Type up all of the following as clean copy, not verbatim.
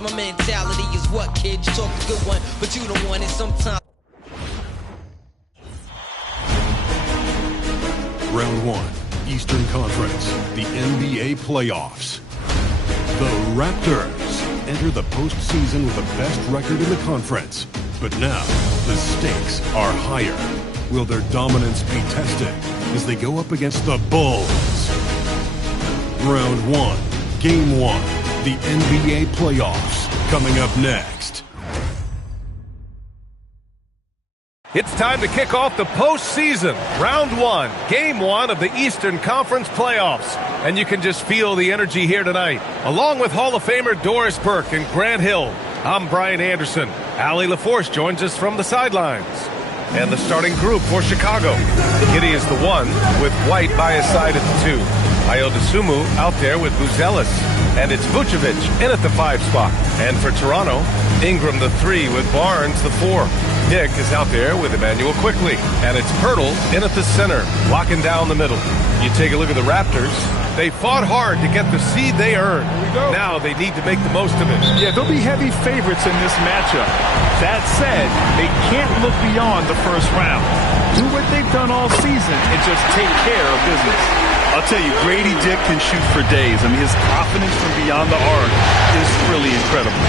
That's my mentality is what, kid? You talk a good one, but you don't want it sometimes. Round 1, Eastern Conference, the NBA playoffs. The Raptors enter the postseason with the best record in the conference. But now, the stakes are higher. Will their dominance be tested as they go up against the Bulls? Round 1, Game 1, the NBA playoffs, coming up next. It's time to kick off the postseason. Round 1, Game 1 of the Eastern Conference playoffs. And you can just feel the energy here tonight. Along with Hall of Famer Doris Burke and Grant Hill, I'm Brian Anderson. Allie LaForce joins us from the sidelines. And the starting group for Chicago. Giddey is the 1, with White by his side at the 2. Ayo Dosunmu out there with Buzelis. And it's Vucevic in at the 5 spot. And for Toronto, Ingram the 3 with Barnes the 4. Dick is out there with Emmanuel Quickley. And it's Pirtle in at the center, locking down the middle. You take a look at the Raptors. They fought hard to get the seed they earned. Now they need to make the most of it. Yeah, they'll be heavy favorites in this matchup. That said, they can't look beyond the first round. Do what they've done all season and just take care of business. I'll tell you, Grady Dick can shoot for days. I mean, his confidence from beyond the arc is really incredible.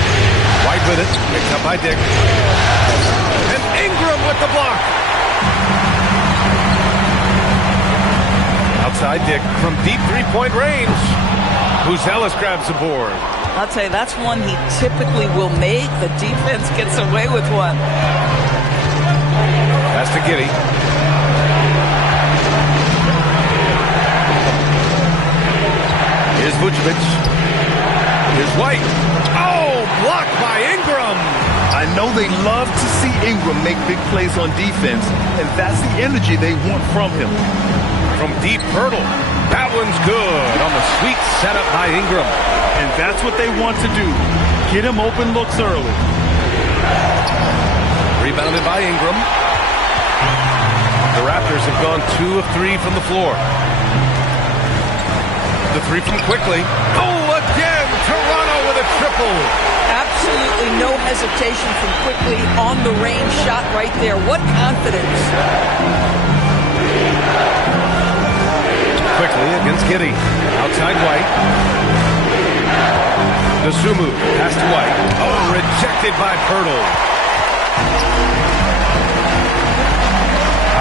White with it, picked up by Dick. And Ingram with the block. Outside Dick from deep three-point range. Buzelis grabs the board. I'll tell you, that's one he typically will make. The defense gets away with one. That's to Giddey. Here's Vucevic. Here's White. Oh, blocked by Ingram. I know they love to see Ingram make big plays on defense, and that's the energy they want from him. From deep Pirtle. That one's good on the sweet setup by Ingram. And that's what they want to do. Get him open looks early. Rebounded by Ingram. The Raptors have gone 2 of 3 from the floor. The 3 from Quickley. Oh, again! Toronto with a triple. Absolutely no hesitation from Quickley on the range shot right there. What confidence. Quickly against Giddey. Outside White. Dosunmu pass to White. Oh, rejected by Pirtle.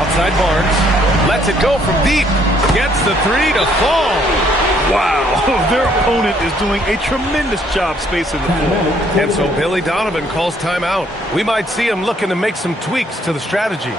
Outside Barnes. Lets it go from deep. Gets the 3 to fall. Wow, their opponent is doing a tremendous job spacing the floor. And so Billy Donovan calls timeout. We might see him looking to make some tweaks to the strategy.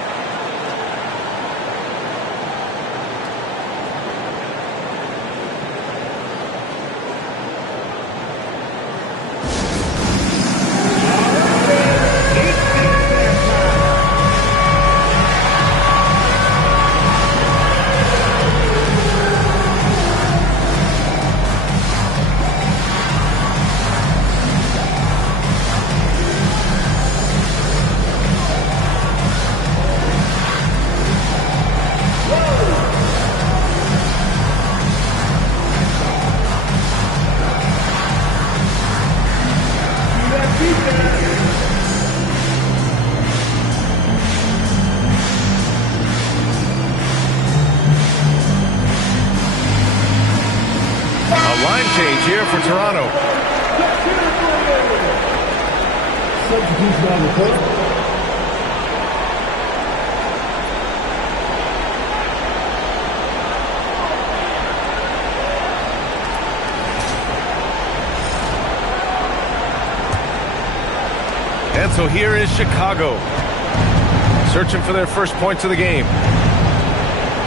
Line change here for Toronto. And so here is Chicago, searching for their first points of the game.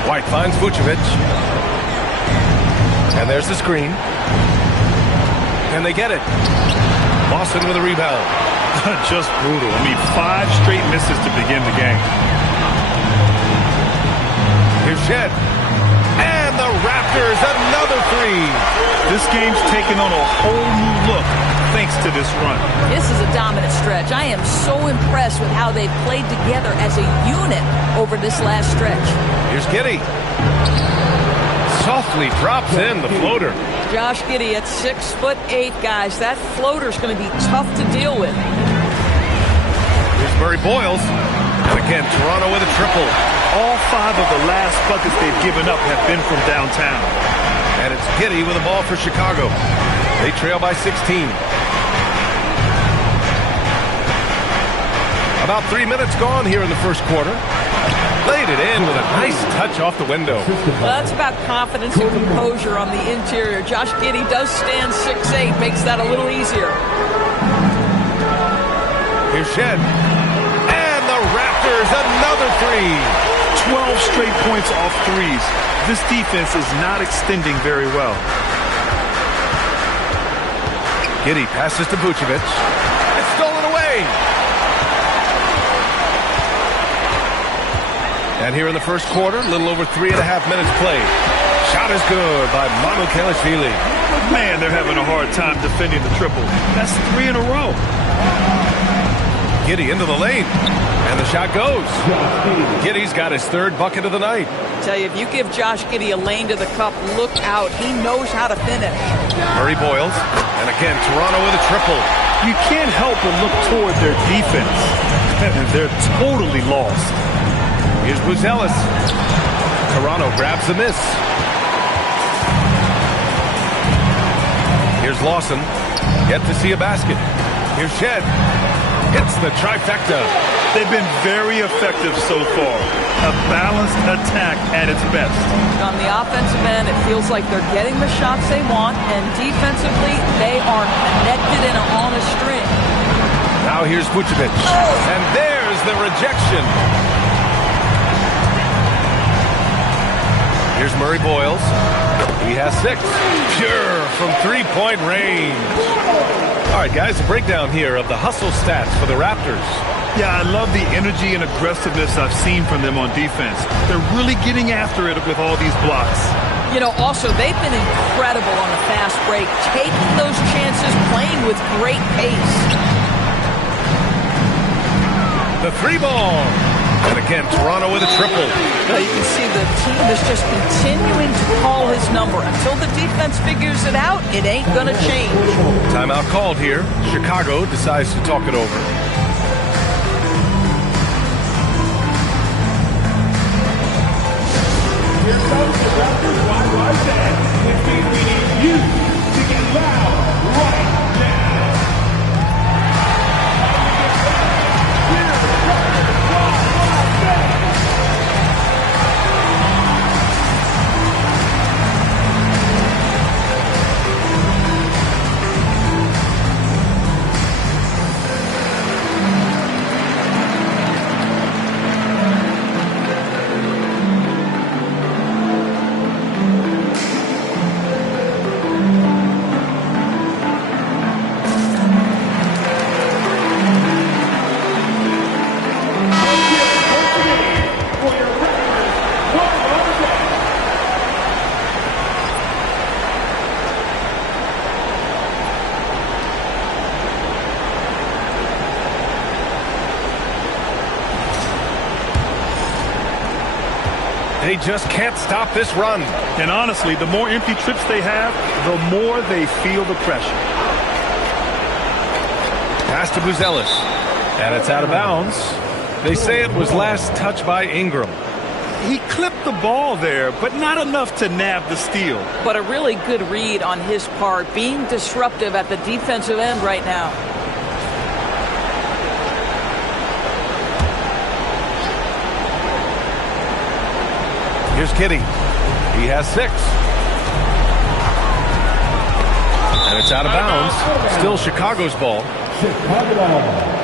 White finds Vucevic. And there's the screen. And they get it. Boston with a rebound. Just brutal. I mean, 5 straight misses to begin the game. Here's Shed. And the Raptors, another 3. This game's taken on a whole new look thanks to this run. This is a dominant stretch. I am so impressed with how they've played together as a unit over this last stretch. Here's Giddey. Softly drops in the floater. Josh Giddey at 6'8", guys. That floater's going to be tough to deal with. Here's Murray Boyles. And again, Toronto with a triple. All 5 of the last buckets they've given up have been from downtown. And it's Giddey with a ball for Chicago. They trail by 16. About 3 minutes gone here in the first quarter. Laid it in with a nice touch off the window. Well, that's about confidence and composure on the interior. Josh Giddey does stand 6'8", makes that a little easier. Here's Shed. And the Raptors, another three. 12 straight points off threes. This defense is not extending very well. Giddey passes to Vucevic. It's stolen away. And here in the first quarter, a little over 3.5 minutes played. Shot is good by Manu Kelishvili. Man, they're having a hard time defending the triple. That's 3 in a row. Giddey into the lane. And the shot goes. Giddey's got his 3rd bucket of the night. Tell you, if you give Josh Giddey a lane to the cup, look out. He knows how to finish. Murray Boyles. And again, Toronto with a triple. You can't help but look toward their defense. And they're totally lost. Here's Buzelis. Toronto grabs the miss. Here's Lawson. Yet to see a basket. Here's Shed. Hits the trifecta. They've been very effective so far. A balanced attack at its best. On the offensive end, it feels like they're getting the shots they want, and defensively, they are connected and on a string. Now here's Vucevic. And there's the rejection. Here's Murray Boyles. He has 6. Pure from 3-point range. All right, guys, a breakdown here of the hustle stats for the Raptors. Yeah, I love the energy and aggressiveness I've seen from them on defense. They're really getting after it with all these blocks. You know, also, they've been incredible on the fast break, taking those chances, playing with great pace. The 3-ball. And again, Toronto with a triple. Now you can see the team is just continuing to call his number. Until the defense figures it out, it ain't going to change. Timeout called here. Chicago decides to talk it over. Here comes the Raptors wide right back. Which means we need you to get loud right now. They just can't stop this run. And honestly, the more empty trips they have, the more they feel the pressure. Pass to Buzelis. And it's out of bounds. They say it was last touched by Ingram. He clipped the ball there, but not enough to nab the steal. But a really good read on his part, being disruptive at the defensive end right now. Here's Giddey. He has 6. And it's out of bounds. Still Chicago's ball. Chicago.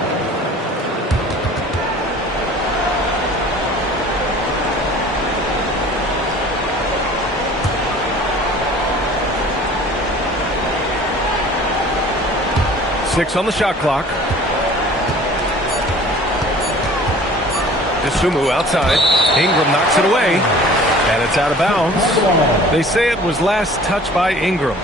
Six on the shot clock. Isumu outside. Ingram knocks it away. And it's out of bounds. They say it was last touched by Ingram.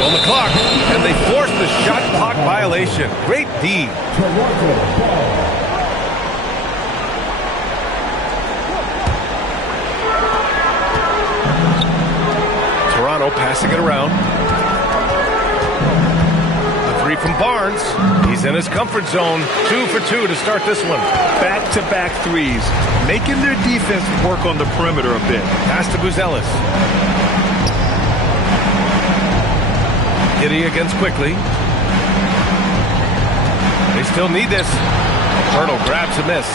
On the clock, and they force the shot clock violation. Great D. Toronto passing it around. The three from Barnes. He's in his comfort zone. 2 for 2 to start this one. Back-to-back threes, making their defense work on the perimeter a bit. Pass to Buzelis. Giddey against Quickly. They still need this. Hurdle grabs a miss.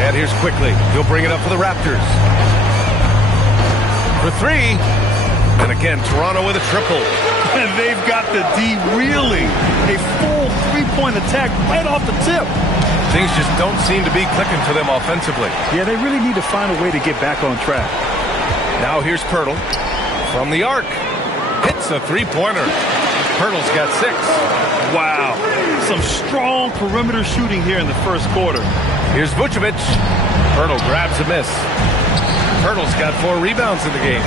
And here's Quickly. He'll bring it up for the Raptors. For 3. And again, Toronto with a triple. And they've got the D reeling. A full three-point attack right off the tip. Things just don't seem to be clicking for them offensively. Yeah, they really need to find a way to get back on track. Now here's Pirtle from the arc. Hits a three-pointer. Pirtle's got 6. Wow. Some strong perimeter shooting here in the first quarter. Here's Vucevic. Pirtle grabs a miss. Pirtle's got 4 rebounds in the game.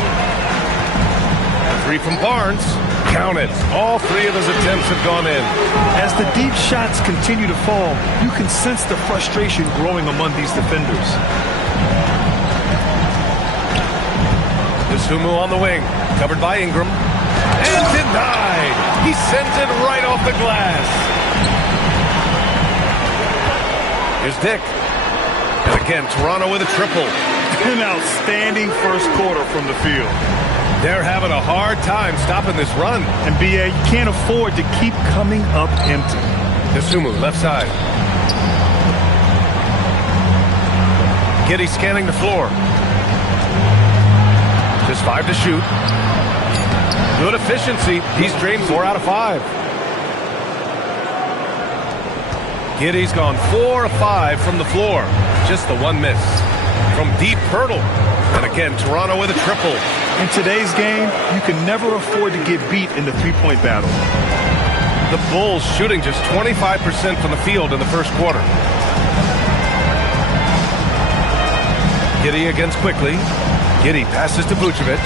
3 from Barnes. Count it. All 3 of his attempts have gone in. As the deep shots continue to fall, you can sense the frustration growing among these defenders. Sumu on the wing. Covered by Ingram. And denied. He sends it right off the glass. Here's Dick. And again, Toronto with a triple. An outstanding first quarter from the field. They're having a hard time stopping this run. And B.A., you can't afford to keep coming up empty. Sumu, left side. Giddey scanning the floor. Just 5 to shoot. Good efficiency. He's drained 4 out of 5. Giddey's gone 4 of 5 from the floor. Just the 1 miss. From deep Pirtle. And again, Toronto with a triple. In today's game, you can never afford to get beat in the three-point battle. The Bulls shooting just 25% from the field in the first quarter. Giddey against Quickly. Giddey passes to Vucevic.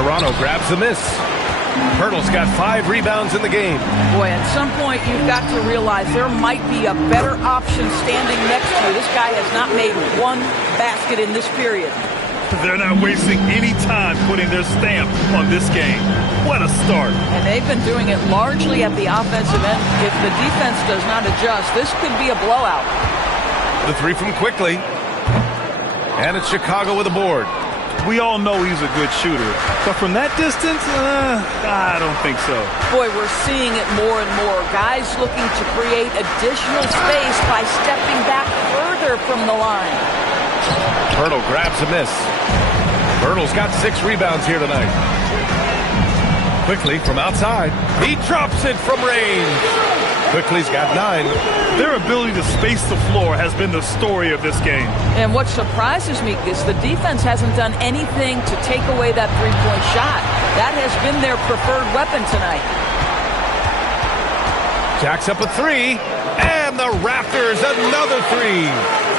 Toronto grabs the miss. Pirtle's got 5 rebounds in the game. Boy, at some point you've got to realize there might be a better option standing next to you. This guy has not made 1 basket in this period. They're not wasting any time putting their stamp on this game. What a start. And they've been doing it largely at the offensive end. If the defense does not adjust, this could be a blowout. The 3 from Quickly. And it's Chicago with a board. We all know he's a good shooter, but from that distance, I don't think so. Boy, we're seeing it more and more. Guys looking to create additional space by stepping back further from the line. Pirtle grabs a miss. Pirtle's got 6 rebounds here tonight. Quickly from outside. He drops it from range. Quickly's got 9. Their ability to space the floor has been the story of this game. And what surprises me is the defense hasn't done anything to take away that three-point shot. That has been their preferred weapon tonight. Jacks up a 3. And the Raptors another 3.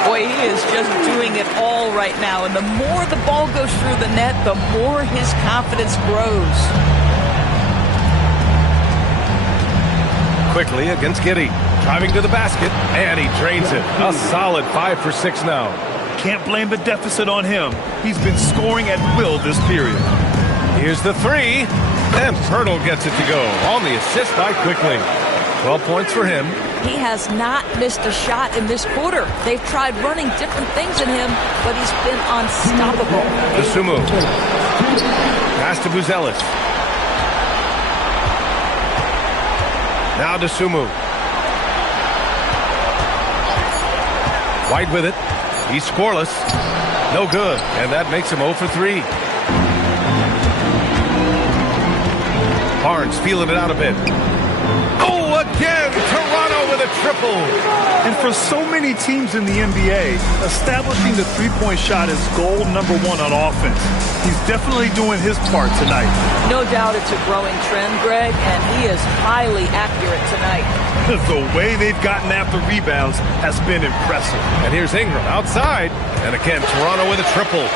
Boy, he is just doing it all right now. And the more the ball goes through the net, the more his confidence grows. Quickly against Giddey. Driving to the basket. And he drains it. A solid 5 for 6 now. Can't blame the deficit on him. He's been scoring at will this period. Here's the 3. And Pirtle gets it to go on the assist by Quickly. 12 points for him. He has not missed a shot in this quarter. They've tried running different things in him, but he's been unstoppable. Sumu. Pass to Buzelis. Now to Sumu. White with it. He's scoreless. No good. And that makes him 0 for 3. Barnes feeling it out a bit. Oh, again! Toronto with a triple. And for so many teams in the NBA, establishing the three-point shot is goal number 1 on offense. He's definitely doing his part tonight. No doubt it's a growing trend, Greg, and he is highly accurate tonight. The way they've gotten after rebounds has been impressive. And here's Ingram outside. And again, Toronto with a triple.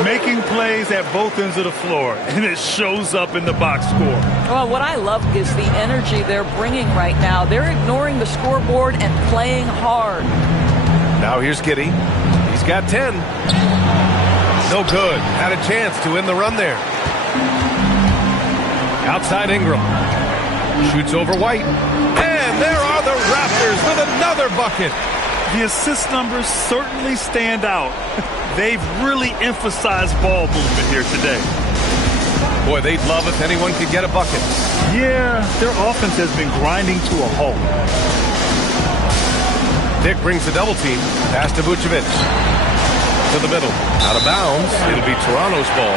Making plays at both ends of the floor, and it shows up in the box score. Well, what I love is the energy they're bringing right now. They're ignoring the scoreboard and playing hard. Now here's Giddey. He's got 10. No good. Had a chance to win the run there. Outside Ingram. Shoots over White. And there are the Raptors with another bucket. The assist numbers certainly stand out. They've really emphasized ball movement here today. Boy, they'd love if anyone could get a bucket. Yeah, their offense has been grinding to a halt. Dick brings the double team. Pass to Vucevic. To the middle. Out of bounds. It'll be Toronto's ball.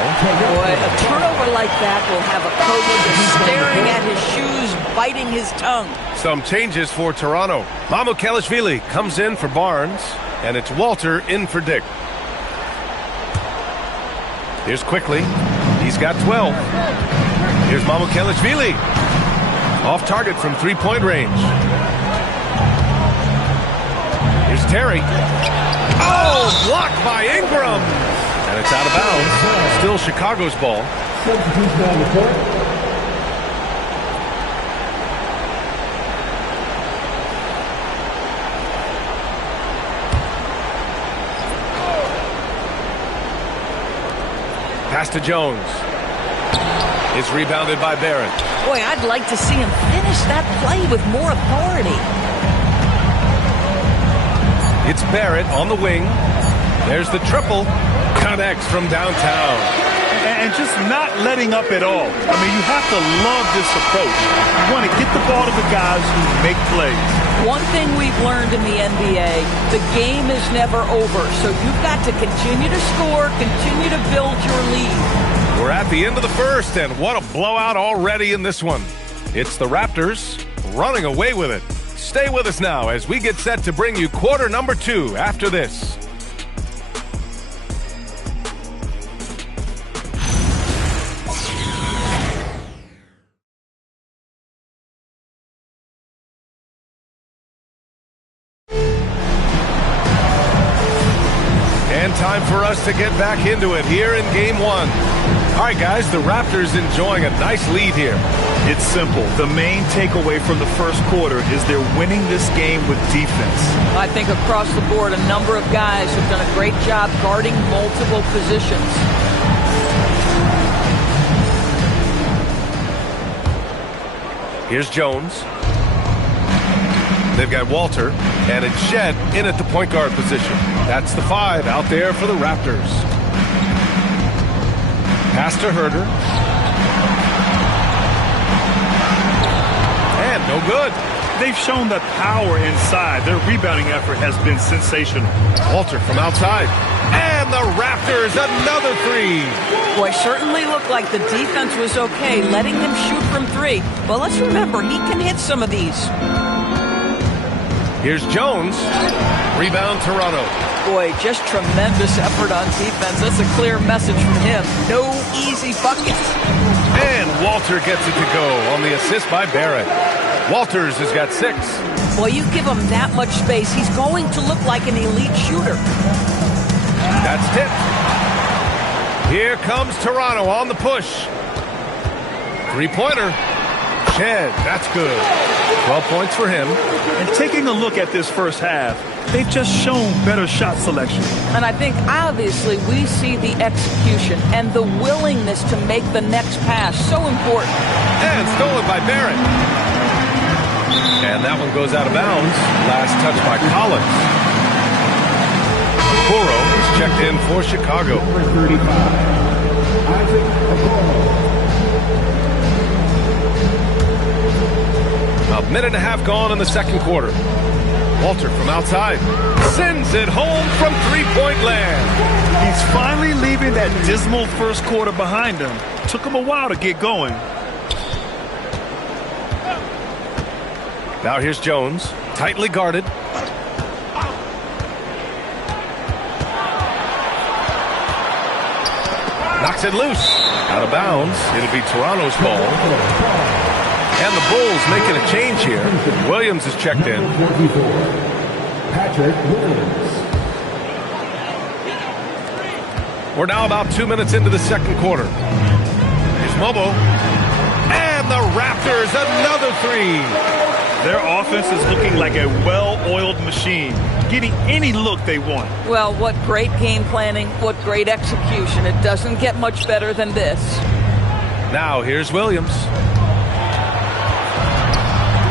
Boy, a turnover like that will have a coach just staring at his shoes, biting his tongue. Some changes for Toronto. Mamukelashvili comes in for Barnes, and it's Walter in for Dick. Here's Quickly. He's got 12. Here's Mamukelashvili. Off target from three-point range. Here's Terry. Oh, blocked by Ingram. And it's out of bounds. Still Chicago's ball. Pass to Jones. It's rebounded by Barrett. Boy, I'd like to see him finish that play with more authority. It's Barrett on the wing. There's the triple. Connects from downtown. And just not letting up at all. I mean, you have to love this approach. You want to get the ball to the guys who make plays. One thing we've learned in the NBA, the game is never over. So you've got to continue to score, continue to build your lead. We're at the end of the first, and what a blowout already in this one. It's the Raptors running away with it. Stay with us now as we get set to bring you quarter number 2 after this. And time for us to get back into it here in game 1. All right, guys, the Raptors enjoying a nice lead here. It's simple. The main takeaway from the first quarter is they're winning this game with defense. I think across the board, a number of guys have done a great job guarding multiple positions. Here's Jones. They've got Walter, and it's Shed in at the point guard position. That's the 5 out there for the Raptors. Pass to Herter. And no good. They've shown the power inside. Their rebounding effort has been sensational. Walter from outside. And the Raptors, another 3. Boy, certainly looked like the defense was okay, letting them shoot from 3. But let's remember, he can hit some of these. Here's Jones. Rebound, Toronto. Boy, just tremendous effort on defense. That's a clear message from him. No easy buckets. And Walter gets it to go on the assist by Barrett. Walters has got 6. Well, you give him that much space, he's going to look like an elite shooter. That's tipped. Here comes Toronto on the push. 3-pointer. Shed, that's good. 12 points for him. And taking a look at this first half, they've just shown better shot selection. And I think, obviously, we see the execution and the willingness to make the next pass so important. And stolen by Barrett. And that one goes out of bounds. Last touch by Collins. Okoro is checked in for Chicago. A minute and a half gone in the second quarter. Walter from outside sends it home from three-point land. He's finally leaving that dismal first quarter behind him. Took him a while to get going. Now here's Jones, tightly guarded. Knocks it loose. Out of bounds. It'll be Toronto's ball. And the Bulls making a change here. Williams is checked in. Patrick Williams. We're now about 2 minutes into the second quarter. Here's Mobo. And the Raptors, another three. Their offense is looking like a well-oiled machine, getting any look they want. Well, what great game planning, what great execution. It doesn't get much better than this. Now here's Williams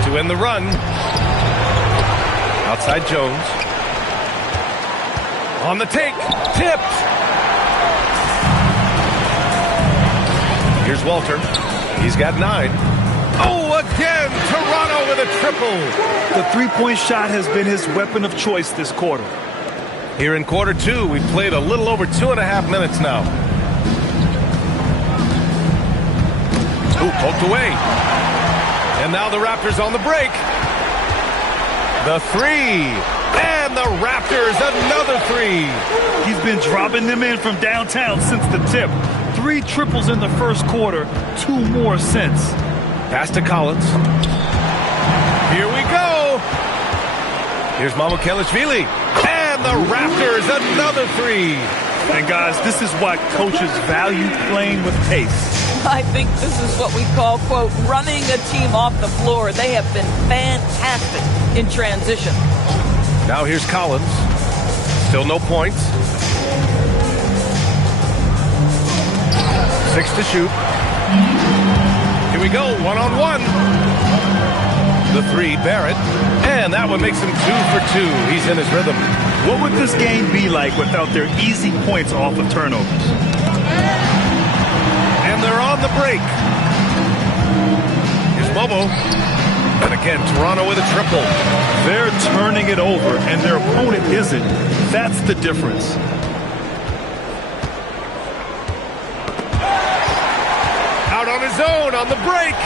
to win the run. Outside Jones. On the take. Tipped. Here's Walter. He's got 9. Oh, again, Toronto with a triple. The three-point shot has been his weapon of choice this quarter. Here in quarter 2, we've played a little over 2.5 minutes now. Ooh, poked away. And now the Raptors on the break. The three. And the Raptors, another three. He's been dropping them in from downtown since the tip. 3 triples in the first quarter, 2 more since. Pass to Collins. Here we go. Here's Mamukelashvili. And the Raptors, another three. And guys, this is why coaches value playing with pace. I think this is what we call, quote, running a team off the floor. They have been fantastic in transition. Now here's Collins. Still no points. 6 to shoot. Here we go, one-on-one. The three, Barrett. And that one makes him 2 for 2. He's in his rhythm. What would this game be like without their easy points off of turnovers? And they're on the break. Here's Mobo. And again, Toronto with a triple. They're turning it over, and their opponent isn't. That's the difference. Out on his own on the break.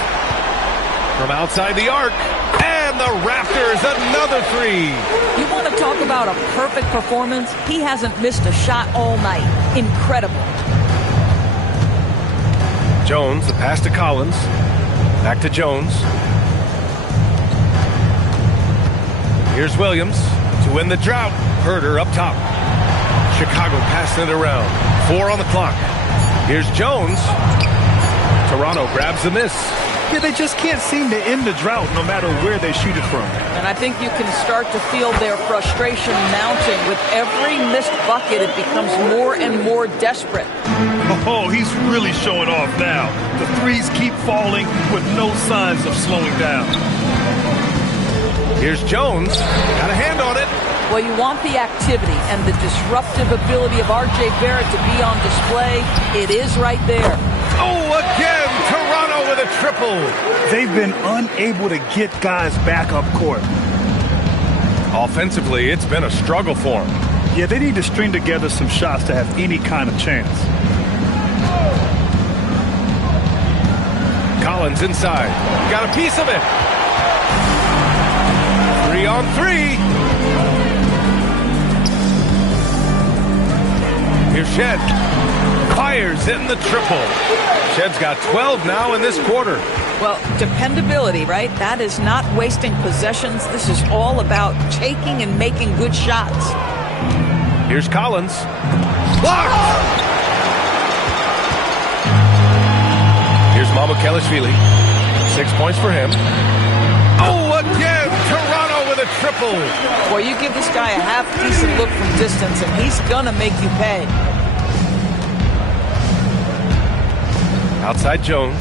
From outside the arc. And the Raptors, another three. You want to talk about a perfect performance? He hasn't missed a shot all night. Incredible. Jones, the pass to Collins. Back to Jones. Here's Williams to win the drought. Herder up top. Chicago passing it around. 4 on the clock. Here's Jones. Toronto grabs the miss. Yeah, they just can't seem to end the drought no matter where they shoot it from. And I think you can start to feel their frustration mounting. With every missed bucket, it becomes more and more desperate. Oh, he's really showing off now. The threes keep falling with no signs of slowing down. Here's Jones. Got a hand on it. Well, you want the activity and the disruptive ability of R.J. Barrett to be on display. It is right there. Oh, again, Toronto with a triple. They've been unable to get guys back up court. Offensively, it's been a struggle for them. Yeah, they need to string together some shots to have any kind of chance. Collins inside. Got a piece of it. 3 on 3. Here's Shed. Fires in the triple. Shed's got 12 now in this quarter. Well, dependability, right? That is not wasting possessions. This is all about taking and making good shots. Here's Collins. Blocked! Here's Mamukelashvili. 6 points for him. Oh, again! Toronto with a triple. Well, you give this guy a half-decent look from distance, and he's gonna make you pay. Outside Jones.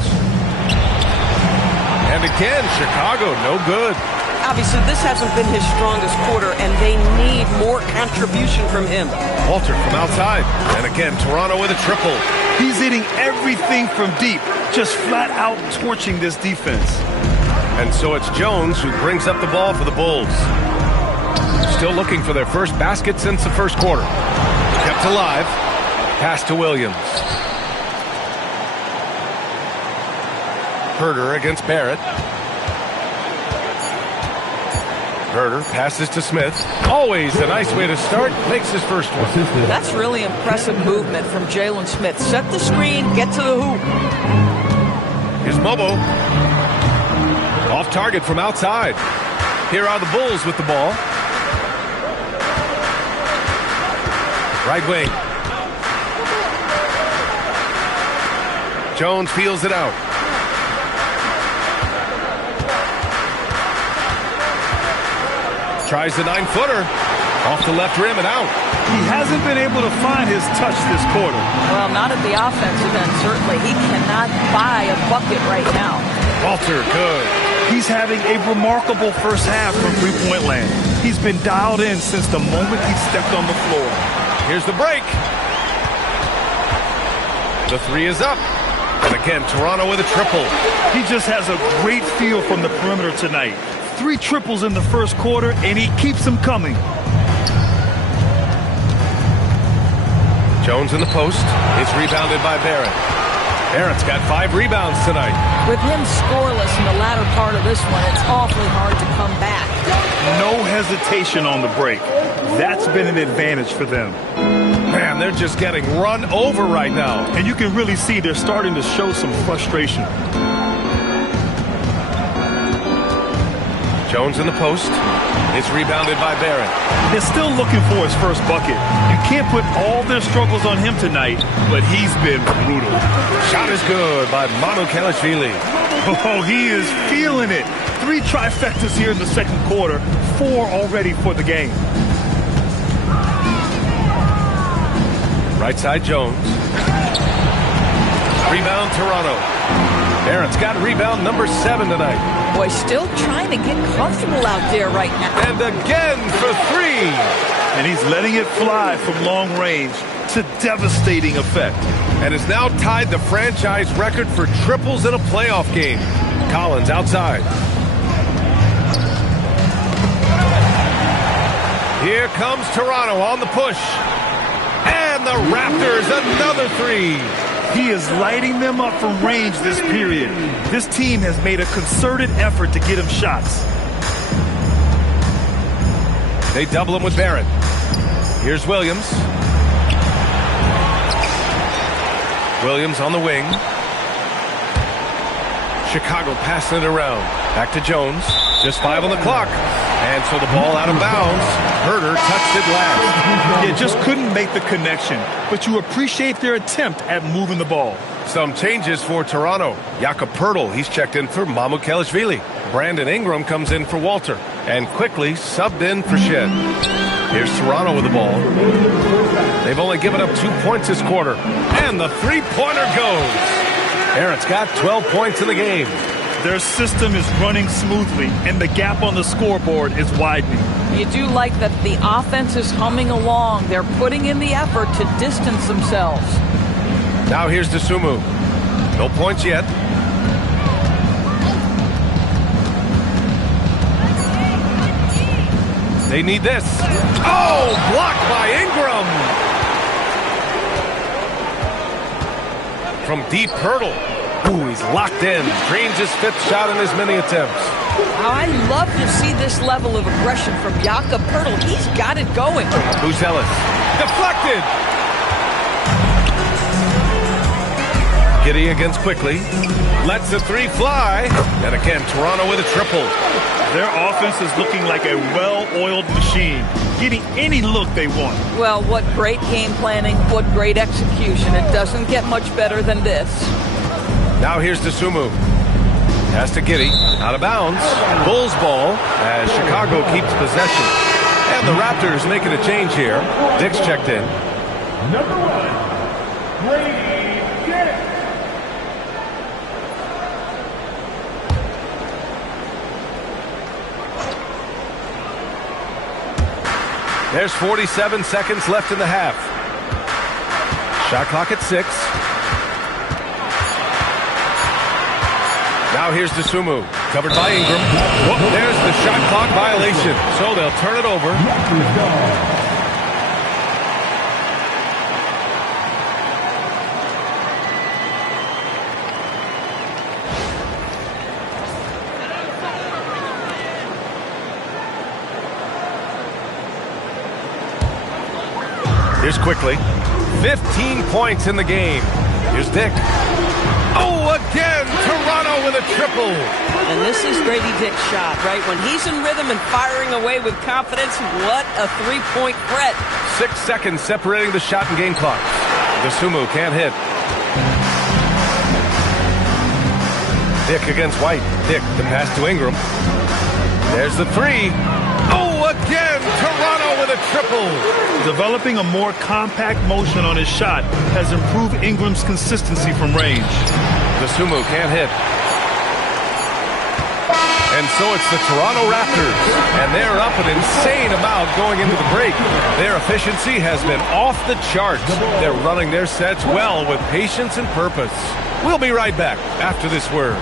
And again, Chicago, no good. Obviously, this hasn't been his strongest quarter, and they need more contribution from him. Walter from outside. And again, Toronto with a triple. He's hitting everything from deep, just flat out torching this defense. And so it's Jones who brings up the ball for the Bulls. Still looking for their first basket since the first quarter. Kept alive. Pass to Williams. Herder against Barrett. Herder passes to Smith. Always a nice way to start. Makes his first one. That's really impressive movement from Jalen Smith. Set the screen, get to the hoop. Here's Mobo. Off target from outside. Here are the Bulls with the ball. Right wing. Jones feels it out. Tries the 9-footer. Off the left rim and out. He hasn't been able to find his touch this quarter. Well, not at the offensive end, certainly. He cannot buy a bucket right now. Walter, good. He's having a remarkable first half from three-point land. He's been dialed in since the moment he stepped on the floor. Here's the break. The three is up. And again, Toronto with a triple. He just has a great feel from the perimeter tonight. 3 triples in the first quarter, and he keeps them coming. Jones in the post. It's rebounded by Barrett. Barrett's got 5 rebounds tonight. With him scoreless in the latter part of this one, it's awfully hard to come back. No hesitation on the break. That's been an advantage for them. Man, they're just getting run over right now. And you can really see they're starting to show some frustration. Jones in the post. It's rebounded by Barrett. They're still looking for his first bucket. You can't put all their struggles on him tonight, but he's been brutal. Shot is good by Mamukelashvili. Oh, he is feeling it. 3 trifectas here in the second quarter, 4 already for the game. Right side Jones. Rebound Toronto. Barrett's got rebound number 7 tonight. Boy, still trying to get comfortable out there right now. And again for 3. And he's letting it fly from long range to devastating effect. And has now tied the franchise record for triples in a playoff game. Collins outside. Here comes Toronto on the push. And the Raptors, another 3. He is lighting them up from range this period. This team has made a concerted effort to get him shots. They double him with Barrett. Here's Williams. Williams on the wing. Chicago passing it around. Back to Jones. Just 5 on the clock. And so the ball out of bounds. Herter touched it last. You just couldn't make the connection, but you appreciate their attempt at moving the ball. Some changes for Toronto. Jakob Poeltl, he's checked in for Mamukelashvili. Brandon Ingram comes in for Walter. And quickly subbed in for Shed. Here's Toronto with the ball. They've only given up 2 points this quarter. And the three-pointer goes. Barrett's got 12 points in the game. Their system is running smoothly, and the gap on the scoreboard is widening. You do like that the offense is humming along. They're putting in the effort to distance themselves. Now here's Dosunmu. No points yet. They need this. Oh, blocked by Ingram. From deep Poeltl. Ooh, he's locked in. Drains his 5th shot in as many attempts. I love to see this level of aggression from Jakob Poeltl. He's got it going. Buzelis. Deflected. Giddey against Quickly. Lets the 3 fly. And again, Toronto with a triple. Their offense is looking like a well-oiled machine, getting any look they want. Well, what great game planning, what great execution. It doesn't get much better than this. Now here's Dosunmu. Pass to Giddey. Out of bounds. Bulls ball as Chicago keeps possession. And the Raptors making a change here. Dick's checked in. Number 1, Brady Dick. There's 47 seconds left in the half. Shot clock at 6. Now here's Dosunmu, covered by Ingram. Whoop, there's the shot clock violation, so they'll turn it over. Here's Quickly. 15 points in the game. Here's Dick. Oh, again, Toronto with a triple. And this is Grady Dick's shot, right? When he's in rhythm and firing away with confidence, what a three-point threat. 6 seconds separating the shot and game clock. Dosunmu can't hit. Dick against White. Dick, the pass to Ingram. There's the three. Oh, again, Toronto with a triple. Developing a more compact motion on his shot has improved Ingram's consistency from range. Dosunmu can't hit. And so it's the Toronto Raptors, and they're up an insane amount going into the break. Their efficiency has been off the charts. They're running their sets well with patience and purpose. We'll be right back after this word.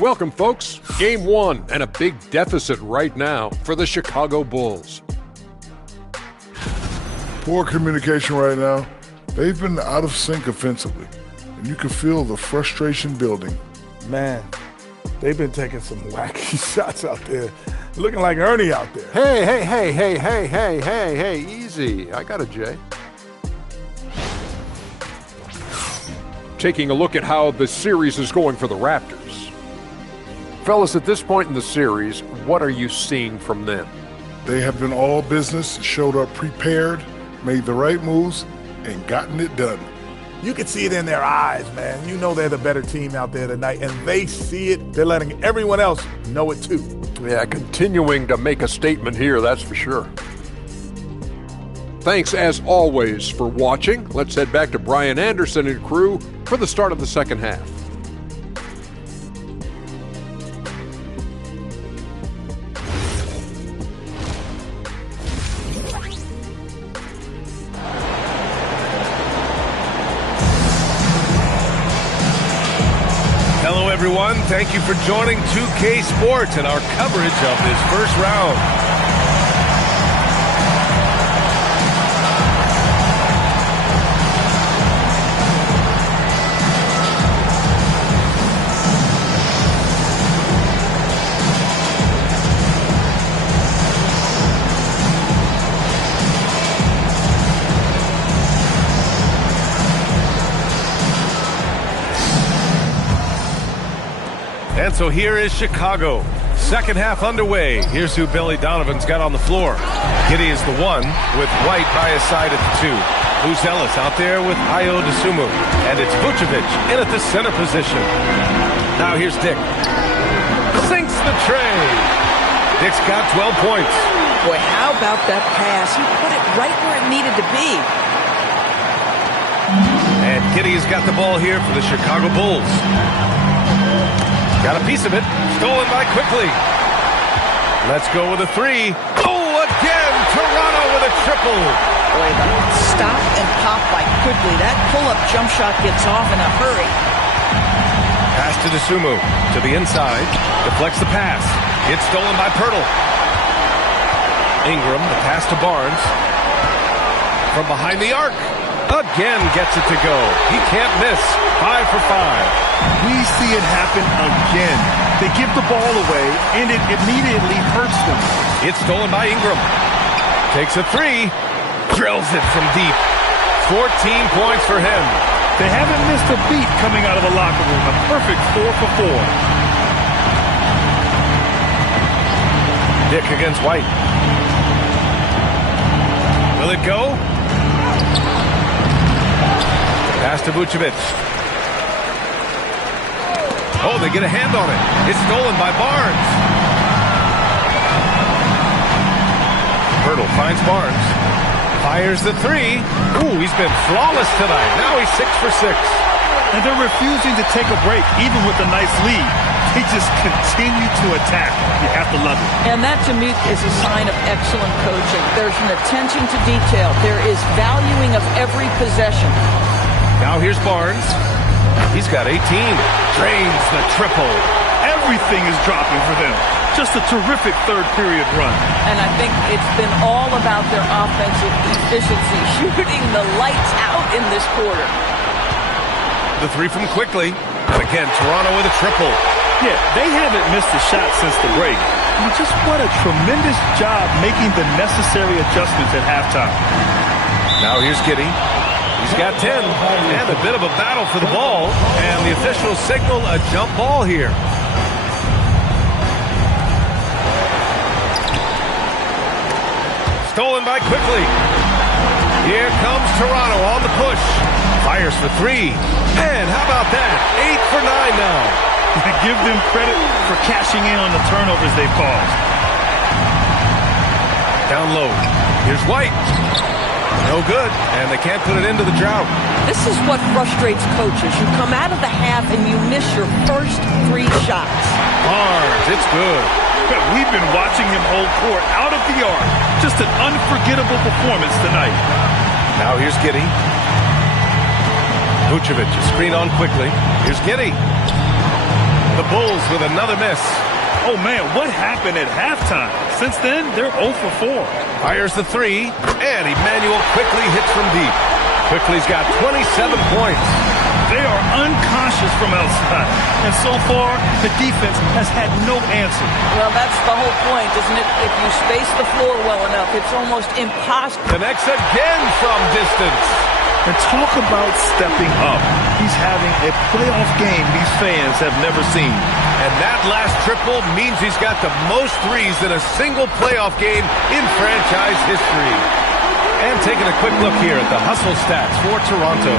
Welcome, folks. Game 1 and a big deficit right now for the Chicago Bulls. Poor communication right now. They've been out of sync offensively, and you can feel the frustration building. Man, they've been taking some wacky shots out there. Looking like Ernie out there. Hey, easy. I got it, Jay. Taking a look at how the series is going for the Raptors. Fellas, at this point in the series, what are you seeing from them? They have been all business, showed up prepared, made the right moves, and gotten it done. You can see it in their eyes, man. You know they're the better team out there tonight, and they see it. They're letting everyone else know it too. Yeah, continuing to make a statement here, that's for sure. Thanks, as always, for watching. Let's head back to Brian Anderson and crew for the start of the second half. Everyone, thank you for joining 2K Sports and our coverage of this first round. And so here is Chicago. Second half underway. Here's who Billy Donovan's got on the floor. Giddey is the one with White by his side at the two. Who's Ellis out there with Ayo Dosunmu. And it's Vucevic in at the center position. Now here's Dick. Sinks the tray. Dick's got 12 points. Boy, how about that pass? He put it right where it needed to be. And Giddey's got the ball here for the Chicago Bulls. Got a piece of it. Stolen by Quickly. Let's go with a three. Oh, again! Toronto with a triple. Boy, the stop and pop by Quickly. That pull-up jump shot gets off in a hurry. Pass to Dosunmu. To the inside. Deflects the pass. It's stolen by Pirtle. Ingram, the pass to Barnes. From behind the arc. Again gets it to go. He can't miss. 5 for 5. We see it happen again. They give the ball away, and it immediately hurts them. It's stolen by Ingram. Takes a three. Drills it from deep. 14 points for him. They haven't missed a beat coming out of the locker room. A perfect 4 for 4. Dick against White. Will it go? Pass to Vucevic. Oh, they get a hand on it. It's stolen by Barnes. Pirtle finds Barnes. Fires the three. Ooh, he's been flawless tonight. Now he's 6 for 6. And they're refusing to take a break, even with a nice lead. They just continue to attack. You have to love it. And that, to me, is a sign of excellent coaching. There's an attention to detail. There is valuing of every possession. Now here's Barnes. He's got 18. Drains the triple. Everything is dropping for them. Just a terrific third period run. And I think it's been all about their offensive efficiency, shooting the lights out in this quarter. The three from Quickly. And again, Toronto with a triple. Yeah, they haven't missed a shot since the break. I mean, just what a tremendous job making the necessary adjustments at halftime. Now here's Giddey. He's got 10, and a bit of a battle for the ball, and the officials signal a jump ball here. Stolen by Quickly. Here comes Toronto on the push. Fires for 3, and how about that? 8 for 9 now. Give them credit for cashing in on the turnovers they've caused. Down low. Here's White. No good, and they can't put it into the drought. This is what frustrates coaches. You come out of the half and you miss your first 3 shots. Barnes, it's good. We've been watching him hold court out of the arc. Just an unforgettable performance tonight. Now here's Giddey. Vucevic, a screen on Quickly. Here's Giddey. The Bulls with another miss. Oh, man, what happened at halftime? Since then, they're 0 for 4. Fires the 3, and Emmanuel Quickly hits from deep. Quickly's got 27 points. They are unconscious from outside, and so far, the defense has had no answer. Well, that's the whole point, isn't it? If you space the floor well enough, it's almost impossible. Connects again from distance. And talk about stepping up. He's having a playoff game these fans have never seen. And that last triple means he's got the most threes in a single playoff game in franchise history. And taking a quick look here at the hustle stats for Toronto.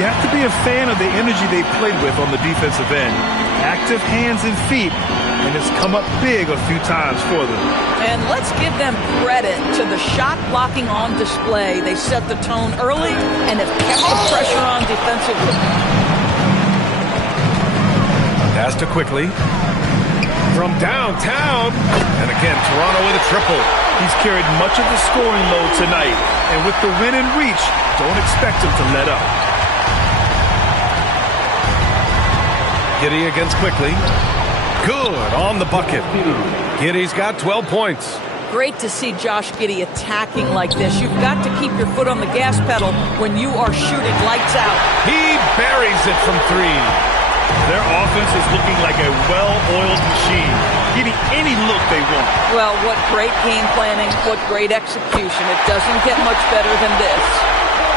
You have to be a fan of the energy they played with on the defensive end. Active hands and feet, and it's come up big a few times for them. And let's give them credit to the shot blocking on display. They set the tone early and have kept the pressure on defensively. Pass to Quickly. From downtown. And again, Toronto with a triple. He's carried much of the scoring load tonight. And with the win in reach, don't expect him to let up. Giddey against Quickly. Good on the bucket. Giddey's got 12 points. Great to see Josh Giddey attacking like this. You've got to keep your foot on the gas pedal when you are shooting lights out. He buries it from 3. Their offense is looking like a well-oiled machine, getting any look they want. Well, what great game planning, what great execution. It doesn't get much better than this.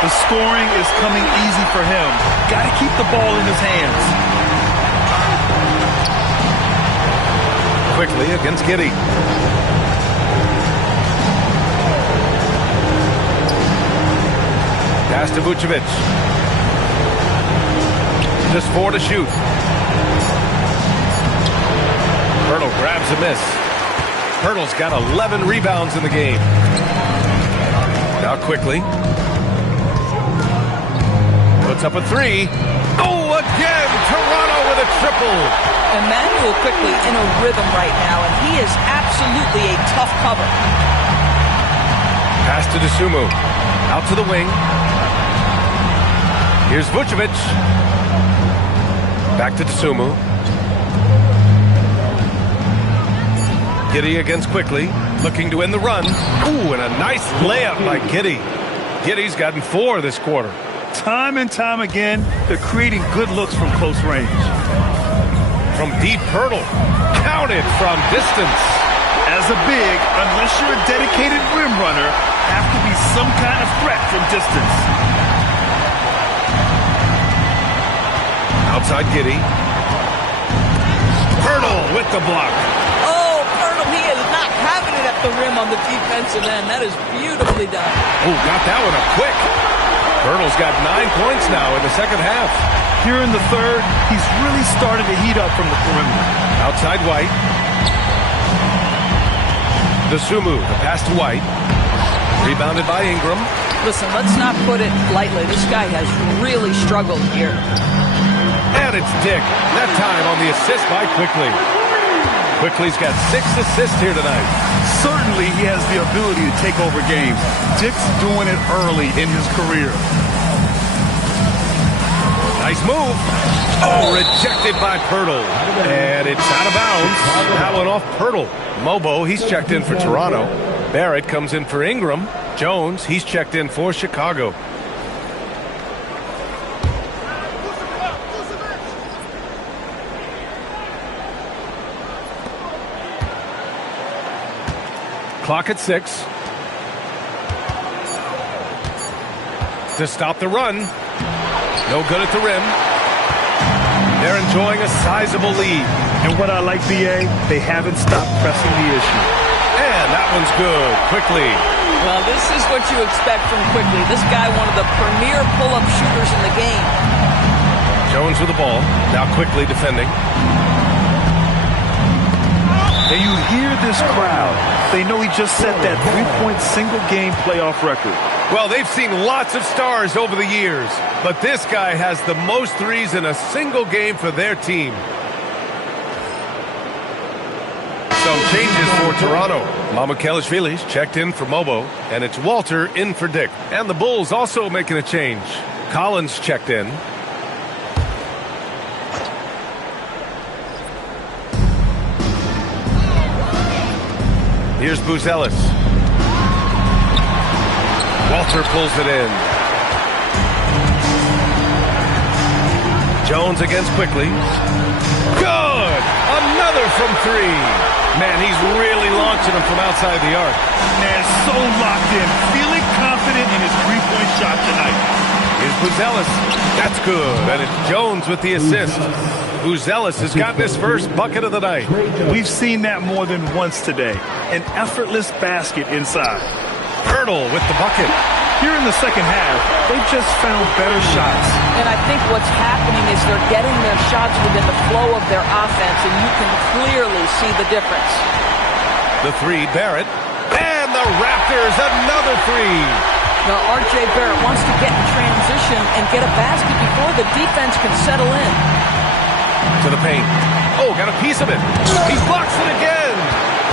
The scoring is coming easy for him. Got to keep the ball in his hands. Quickly against Giddey. Pass to Vucevic. Just 4 to shoot. Hurdle grabs a miss. Hurdle's got 11 rebounds in the game. Now Quickly. Puts up a 3. Oh, again! Toronto with a triple. Emmanuel Quickly in a rhythm right now, and he is absolutely a tough cover. Pass to Dosunmu. Out to the wing. Here's Vucevic. Back to Dosunmu. Giddey against Quickly. Looking to end the run. Ooh, and a nice layup by Giddey. Giddey's gotten 4 this quarter. Time and time again, they're creating good looks from close range. From deep, Hurdle. Counted from distance. As a big, unless you're a dedicated rim runner, have to be some kind of threat from distance. Outside Giddey. Hurdle with the block. Oh, Hurdle, he is not having it at the rim on the defensive end. That is beautifully done. Oh, got that one up quick. Hurdle's got 9 points now in the second half. Here in the third, he's really started to heat up from the perimeter. Outside White. Dosunmu, the pass to White. Rebounded by Ingram. Listen, let's not put it lightly. This guy has really struggled here. And it's Dick. That time on the assist by Quickly. Quickly's got 6 assists here tonight. Certainly he has the ability to take over games. Dick's doing it early in his career. Nice move. Oh, rejected by Pirtle. And it's out of bounds. That one off Pirtle. Mobo, he's checked in for Toronto. Barrett comes in for Ingram. Jones, he's checked in for Chicago. Clock at 6. to stop the run. No good at the rim. They're enjoying a sizable lead. And what I like, BA, they haven't stopped pressing the issue. And that one's good. Quickly. Well, this is what you expect from Quickly. This guy, one of the premier pull-up shooters in the game. Jones with the ball. Now Quickly defending. And you hear this crowd. They know he just set that 3-point single-game playoff record. Well, they've seen lots of stars over the years, but this guy has the most threes in a single game for their team. Some changes for Toronto. Mamukelashvili's checked in for Mobo, and it's Walter in for Dick. And the Bulls also making a change. Collins checked in. Here's Buzelis. Walter pulls it in. Jones against Quickly. Good! Another from three. Man, he's really launching them from outside the arc. Man, so locked in. Feeling confident in his three-point shot tonight. Here's Buzelis. That's good. And it's Jones with the assist. Buzelis has gotten his first bucket of the night. We've seen that more than once today. An effortless basket inside. Hurdle with the bucket. Here in the second half, they've just found better shots. And I think what's happening is they're getting their shots within the flow of their offense, and you can clearly see the difference. The three, Barrett. And the Raptors, another three. Now, R.J. Barrett wants to get in transition and get a basket before the defense can settle in. To the paint. Oh, got a piece of it. He blocks it again.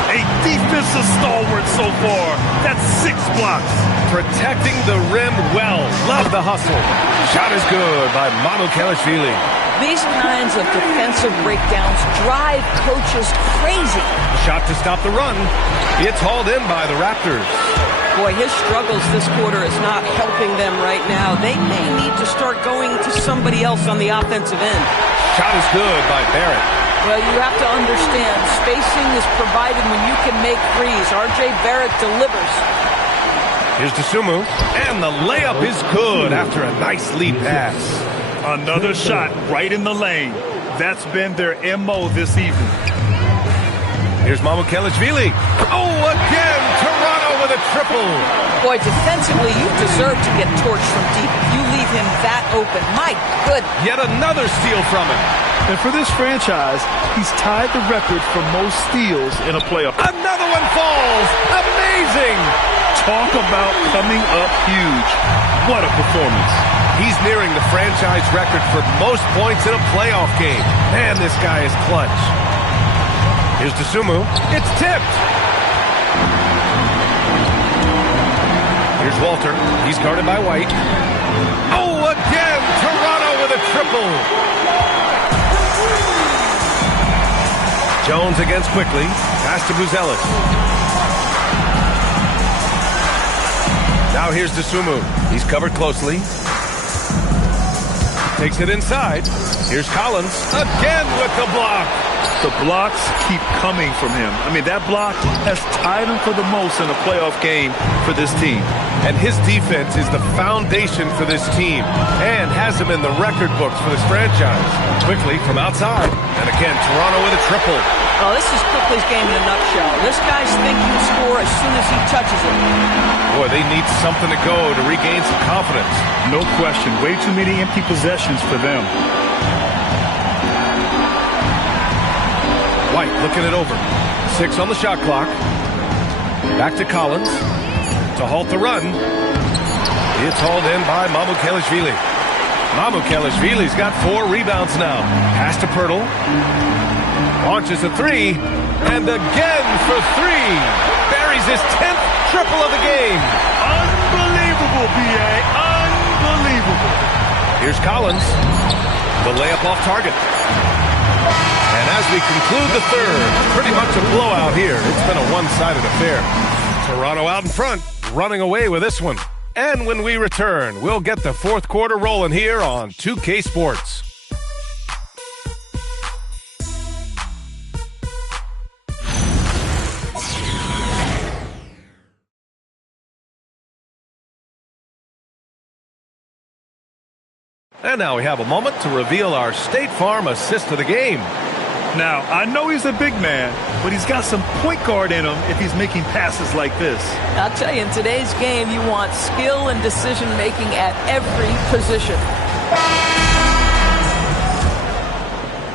A defensive stalwart so far. That's 6 blocks. Protecting the rim well. Love the hustle. Shot is good by Mamukelashvili. These kinds of defensive breakdowns drive coaches crazy. Shot to stop the run. It's hauled in by the Raptors. Boy, his struggles this quarter is not helping them right now. They may need to start going to somebody else on the offensive end. Shot is good by Barrett. Well, you have to understand, spacing is provided when you can make threes. R.J. Barrett delivers. Here's Dosunmu, and the layup is good after a nice lead pass. Another shot right in the lane. That's been their M.O. this evening. Here's Mamukelashvili. Oh, again, Toronto with a triple. Boy, defensively, you deserve to get torched from deep. You leave him that open. My goodness. Yet another steal from him. And for this franchise, he's tied the record for most steals in a playoff. Another one falls. Amazing. Talk about coming up huge. What a performance. He's nearing the franchise record for most points in a playoff game. Man, this guy is clutch. Here's Dosunmu. It's tipped. Here's Walter. He's guarded by White. Oh, again, Toronto with a triple. Jones against Quickly. Pass to Buzelis. Now here's Dosunmu. He's covered closely. Takes it inside. Here's Collins. Again with the block. The blocks keep coming from him. I mean, that block has tied him for the most in a playoff game for this team. And his defense is the foundation for this team and has him in the record books for this franchise. Quickly from outside. And again, Toronto with a triple. Oh, this is Quickly's game in a nutshell. This guy's thinking to score as soon as he touches it. Boy, they need something to go to regain some confidence. No question. Way too many empty possessions for them. White looking it over. 6 on the shot clock. Back to Collins to halt the run. It's hauled in by Mamukelashvili. Mamukelashvili's got 4 rebounds now. Pass to Pirtle. Launches a 3. And again for 3. Buries his 10th triple of the game. Unbelievable, B.A. Unbelievable. Here's Collins. The layup off target. And as we conclude the third, pretty much a blowout here. It's been a one-sided affair. Toronto out in front, running away with this one. And when we return, we'll get the fourth quarter rolling here on 2K Sports. And now we have a moment to reveal our State Farm assist of the game. Now, I know he's a big man, but he's got some point guard in him if he's making passes like this. I'll tell you, in today's game, you want skill and decision-making at every position.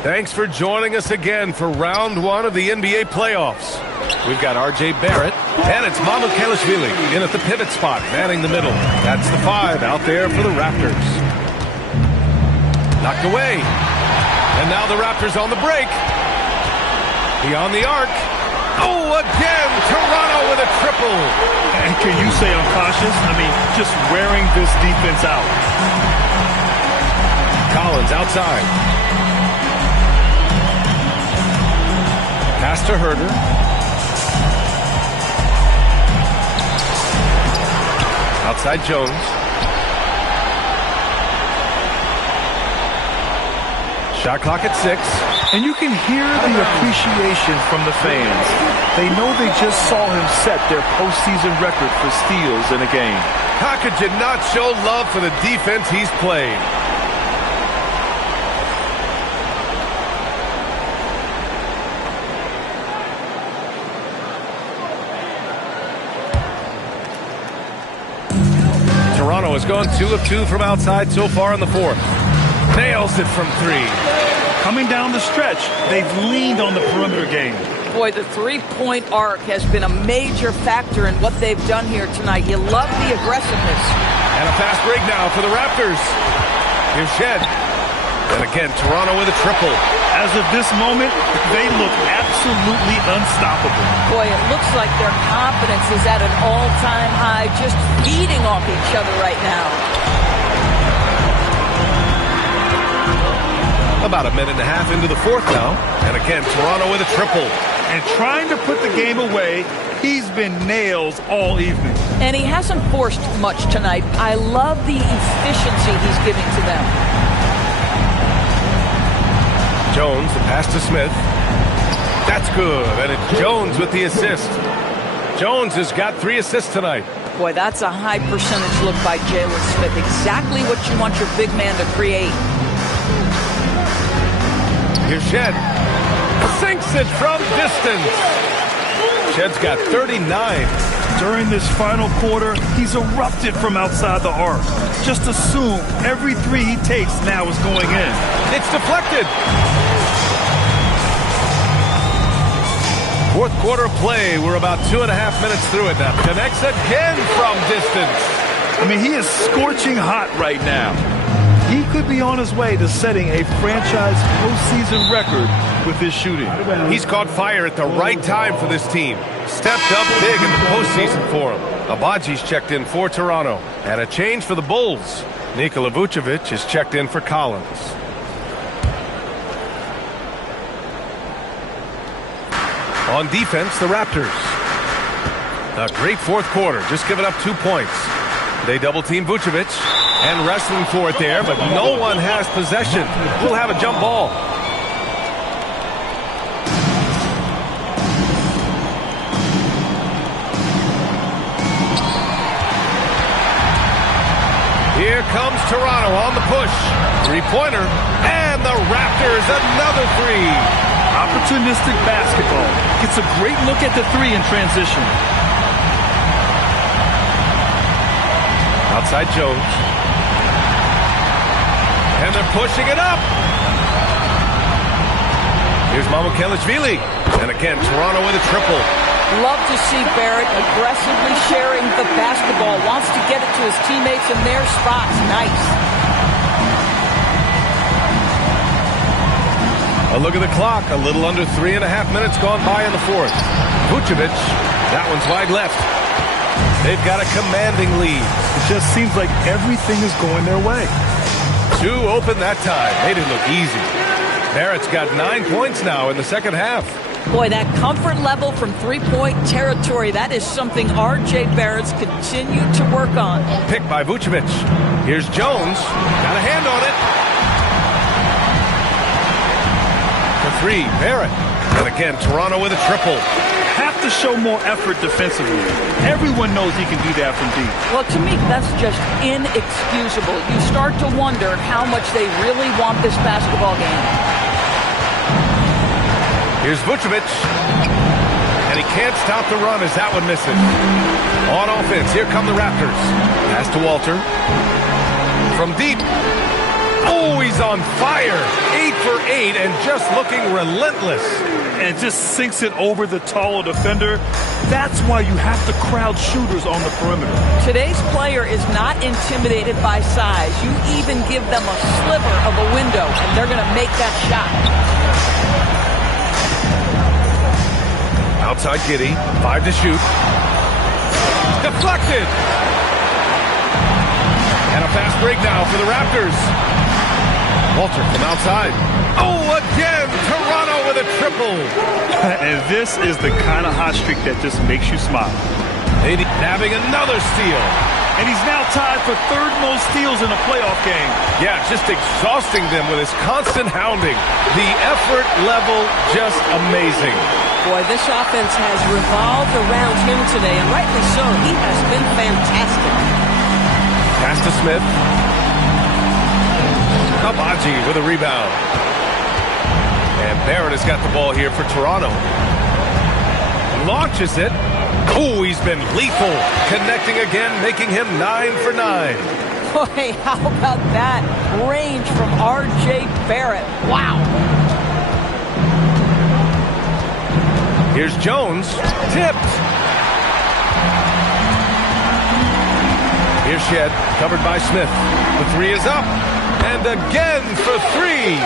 Thanks for joining us again for round one of the NBA playoffs. We've got R.J. Barrett, and it's Mamu Kelishvili in at the pivot spot, manning the middle. That's the 5 out there for the Raptors. Knocked away. And now the Raptors on the break. Beyond the arc. Oh, again, Toronto with a triple. And can you say I'm cautious? I mean, just wearing this defense out. Collins outside. Pass to Herter. Outside Jones. Shot clock at 6. And you can hear the appreciation from the fans. They know they just saw him set their postseason record for steals in a game. How could you not show love for the defense he's played? Toronto has gone 2 of 2 from outside so far in the fourth. Nails it from 3. Coming down the stretch, they've leaned on the perimeter game. Boy, the three-point arc has been a major factor in what they've done here tonight. You love the aggressiveness. And a fast break now for the Raptors. Here's Shed. And again, Toronto with a triple. As of this moment, they look absolutely unstoppable. Boy, it looks like their confidence is at an all-time high, just feeding off each other right now. About a minute and a half into the fourth now. And again, Toronto with a triple. And trying to put the game away, he's been nails all evening. And he hasn't forced much tonight. I love the efficiency he's giving to them. Jones, the pass to Smith. That's good. And it's Jones with the assist. Jones has got 3 assists tonight. Boy, that's a high percentage look by Jalen Smith. Exactly what you want your big man to create. Here's Shed. Sinks it from distance. Shed's got 39. During this final quarter, he's erupted from outside the arc. Just assume every 3 he takes now is going in. It's deflected. Fourth quarter play. We're about 2.5 minutes through it now. Connects again from distance. I mean, he is scorching hot right now. He could be on his way to setting a franchise postseason record with his shooting. He's caught fire at the right time for this team. Stepped up big in the postseason for him. Abaji's checked in for Toronto. And a change for the Bulls. Nikola Vucevic is checked in for Collins. On defense, the Raptors. A great fourth quarter, just giving up 2 points. They double-team Vucevic and wrestling for it there, but no one has possession. We'll have a jump ball. Here comes Toronto on the push. 3-pointer, and the Raptors another 3. Opportunistic basketball. Gets a great look at the 3 in transition. Outside Jones. And they're pushing it up. Here's Mamu Kelishvili. And again, Toronto with a triple. Love to see Barrett aggressively sharing the basketball. Wants to get it to his teammates in their spots. Nice. A look at the clock. A little under 3.5 minutes gone by in the fourth. Vucevic. That one's wide left. They've got a commanding lead. It just seems like everything is going their way. 2 open that time. Made it look easy. Barrett's got 9 points now in the second half. Boy, that comfort level from 3-point territory, that is something R.J. Barrett's continued to work on. Picked by Vucevic. Here's Jones. Got a hand on it. For 3, Barrett. And again, Toronto with a triple. Have to show more effort defensively. Everyone knows he can do that from deep. Well, to me, that's just inexcusable. You start to wonder how much they really want this basketball game. Here's Vucevic. And he can't stop the run as that one misses. On offense, here come the Raptors. Pass to Walter. From deep. Oh, he's on fire. 8 for 8 and just looking relentless. And just sinks it over the taller defender. That's why you have to crowd shooters on the perimeter. Today's player is not intimidated by size. You even give them a sliver of a window, and they're going to make that shot. Outside Giddey, 5 to shoot. Deflected. And a fast break now for the Raptors. Walter from outside. Oh, again, Toronto with a triple. And this is the kind of hot streak that just makes you smile. AD nabbing another steal. And he's now tied for third most steals in a playoff game. Yeah, just exhausting them with his constant hounding. The effort level just amazing. Boy, this offense has revolved around him today, and rightly so. He has been fantastic. Pass to Smith. Kabaji with a rebound. And Barrett has got the ball here for Toronto. Launches it. Oh, he's been lethal. Connecting again, making him 9 for 9. Boy, how about that range from R.J. Barrett? Wow. Here's Jones. Tipped. Here's Shed. Covered by Smith. The three is up. And again for 3.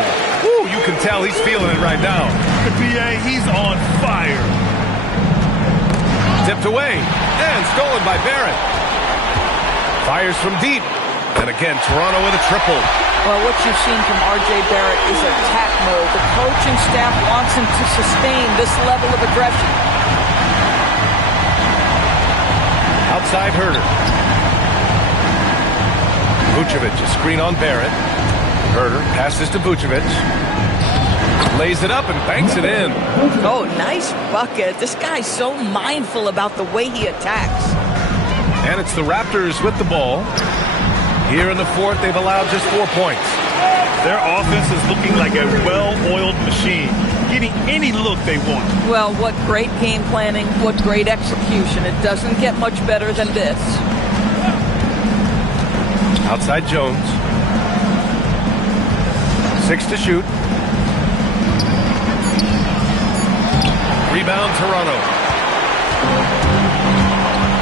Woo, you can tell he's feeling it right now. The PA, he's on fire. Tipped away. And stolen by Barrett. Fires from deep. And again, Toronto with a triple. Well, what you've seen from R.J. Barrett is attack mode. The coaching staff wants him to sustain this level of aggression. Outside Herter. Vucevic, a screen on Barrett. Herter passes to Vucevic. Lays it up and banks it in. Oh, nice bucket. This guy's so mindful about the way he attacks. And it's the Raptors with the ball. Here in the fourth, they've allowed just 4 points. Their offense is looking like a well-oiled machine, getting any look they want. Well, what great game planning, what great execution. It doesn't get much better than this. Outside Jones. 6 to shoot. Rebound Toronto.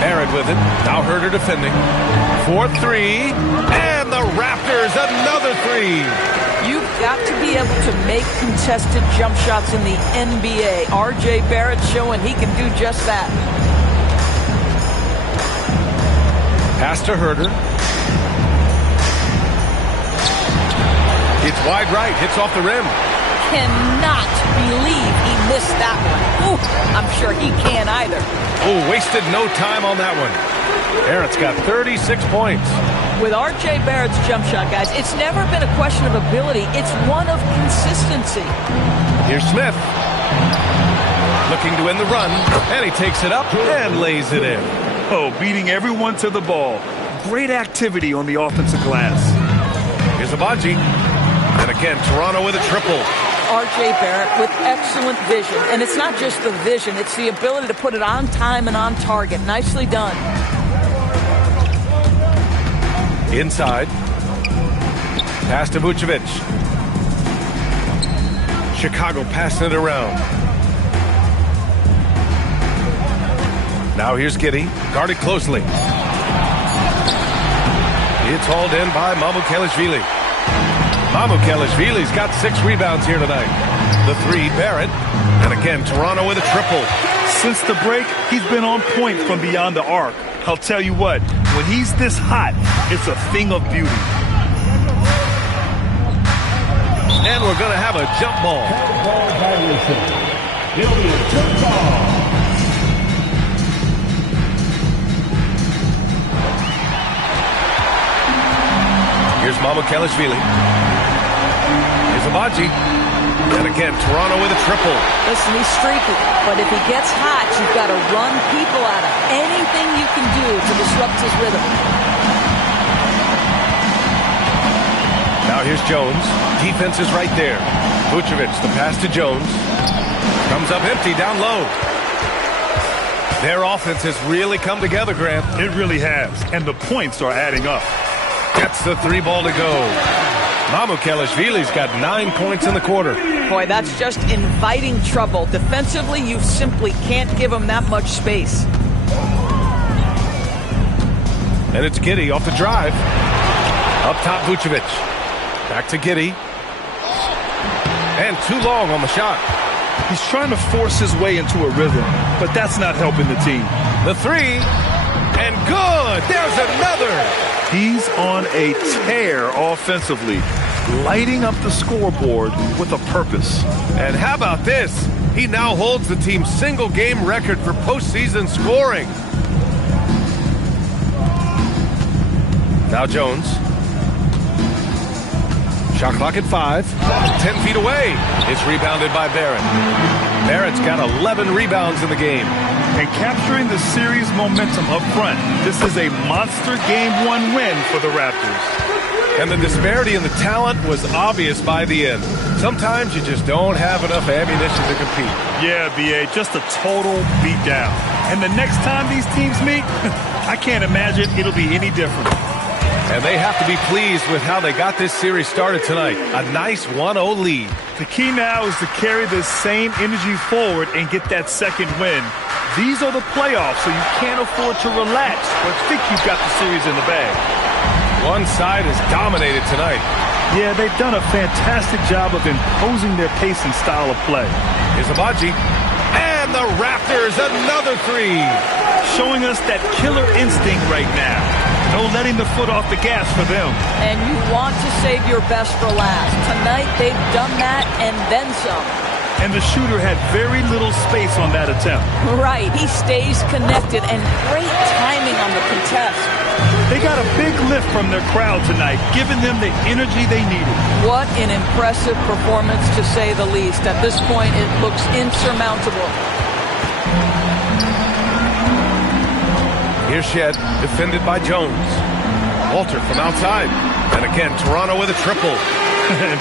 Barrett with it. Now Herter defending. 4-3. And the Raptors another 3. You've got to be able to make contested jump shots in the NBA. R.J. Barrett showing he can do just that. Pass to Herter. It's wide right. Hits off the rim. Cannot believe he missed that one. Ooh, I'm sure he can't either. Oh, wasted no time on that one. Barrett's got 36 points. With R.J. Barrett's jump shot, guys, it's never been a question of ability. It's one of consistency. Here's Smith. Looking to end the run. And he takes it up and lays it in. Oh, beating everyone to the ball. Great activity on the offensive glass. Here's Abaji. And again, Toronto with a triple. R.J. Barrett with excellent vision. And it's not just the vision, it's the ability to put it on time and on target. Nicely done. Inside. Pass to Vucevic. Chicago passing it around. Now here's Giddey. Guarded closely. It's hauled in by Mamukelashvili. Mamukelashvili's got 6 rebounds here tonight. The 3, Barrett. And again, Toronto with a triple. Since the break, he's been on point from beyond the arc. I'll tell you what, when he's this hot, it's a thing of beauty. And we're going to have a jump ball. Ball violation. It'll be a jump ball. Here's Mamukelashvili. Here's Abaji. And again, Toronto with a triple. Listen, he's streaky, but if he gets hot, you've got to run people at him. Anything you can do to disrupt his rhythm. Now here's Jones. Defense is right there. Vucevic, the pass to Jones. Comes up empty down low. Their offense has really come together, Grant. It really has, and the points are adding up. Gets the 3 ball to go. Mamukelashvili's got 9 points in the quarter. Boy, that's just inviting trouble. Defensively, you simply can't give him that much space. And it's Giddey off the drive. Up top, Vucevic. Back to Giddey. And too long on the shot. He's trying to force his way into a rhythm, but that's not helping the team. The 3, and good! There's another! He's on a tear offensively, lighting up the scoreboard with a purpose. And how about this? He now holds the team's single-game record for postseason scoring. Now Jones. Shot clock at 5. 10 feet away. It's rebounded by Barrett. Barrett's got 11 rebounds in the game. And capturing the series momentum up front, this is a monster Game 1 win for the Raptors. And the disparity in the talent was obvious by the end. Sometimes you just don't have enough ammunition to compete. Yeah, B.A., just a total beatdown. And the next time these teams meet, I can't imagine it'll be any different. And they have to be pleased with how they got this series started tonight. A nice 1-0 lead. The key now is to carry this same energy forward and get that second win. These are the playoffs, so you can't afford to relax or think you've got the series in the bag. One side is dominated tonight. Yeah, they've done a fantastic job of imposing their pace and style of play. Here's Abaji. And the Raptors, another 3. Showing us that killer instinct right now. No letting the foot off the gas for them. And you want to save your best for last. Tonight, they've done that and then some. And the shooter had very little space on that attempt. Right. He stays connected, and great timing on the contest. They got a big lift from their crowd tonight, giving them the energy they needed. What an impressive performance, to say the least. At this point, it looks insurmountable. Here's Shed, defended by Jones. Walter from outside. And again, Toronto with a triple.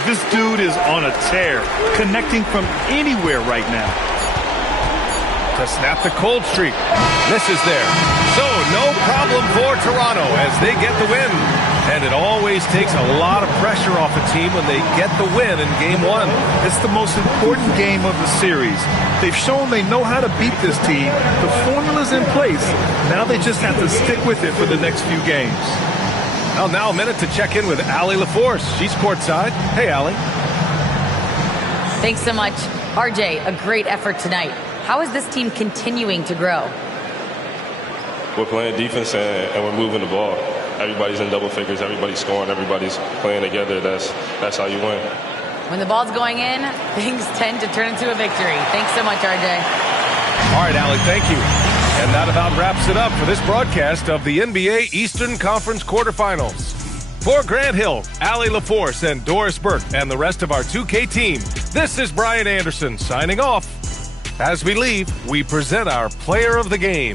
This dude is on a tear, connecting from anywhere right now. To snap the cold streak. Misses there. So no problem for Toronto as they get the win. And it always takes a lot of pressure off a team when they get the win in Game 1. It's the most important game of the series. They've shown they know how to beat this team. The formula's in place. Now they just have to stick with it for the next few games. Well, now a minute to check in with Allie LaForce. She's courtside. Hey, Allie. Thanks so much. RJ, a great effort tonight. How is this team continuing to grow? We're playing defense and we're moving the ball. Everybody's in double figures. Everybody's scoring. Everybody's playing together. That's how you win. When the ball's going in, things tend to turn into a victory. Thanks so much, RJ. All right, Allie, thank you. And that about wraps it up for this broadcast of the NBA Eastern Conference Quarterfinals. For Grant Hill, Allie LaForce, and Doris Burke, and the rest of our 2K team, this is Brian Anderson signing off. As we leave, we present our player of the game.